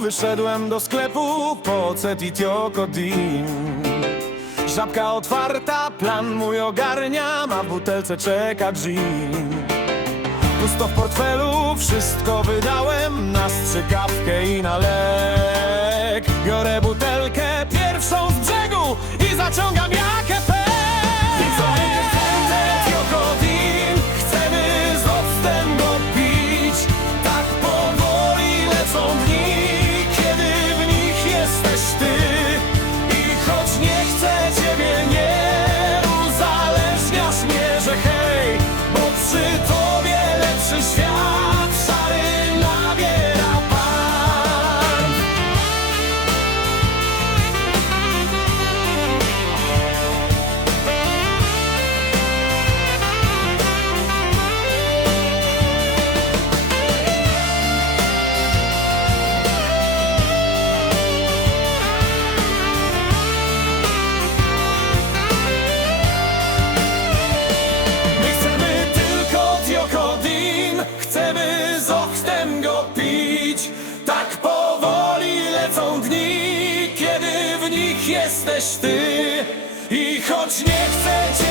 wyszedłem do sklepu po Cetitioko Dim Żabka otwarta, plan mój ogarniam, a w butelce czeka gin. Pusto w portfelu, wszystko wydałem na strzykawkę i na lek. Biorę dni Kiedy w nich jesteś ty. I choć nie chcę cię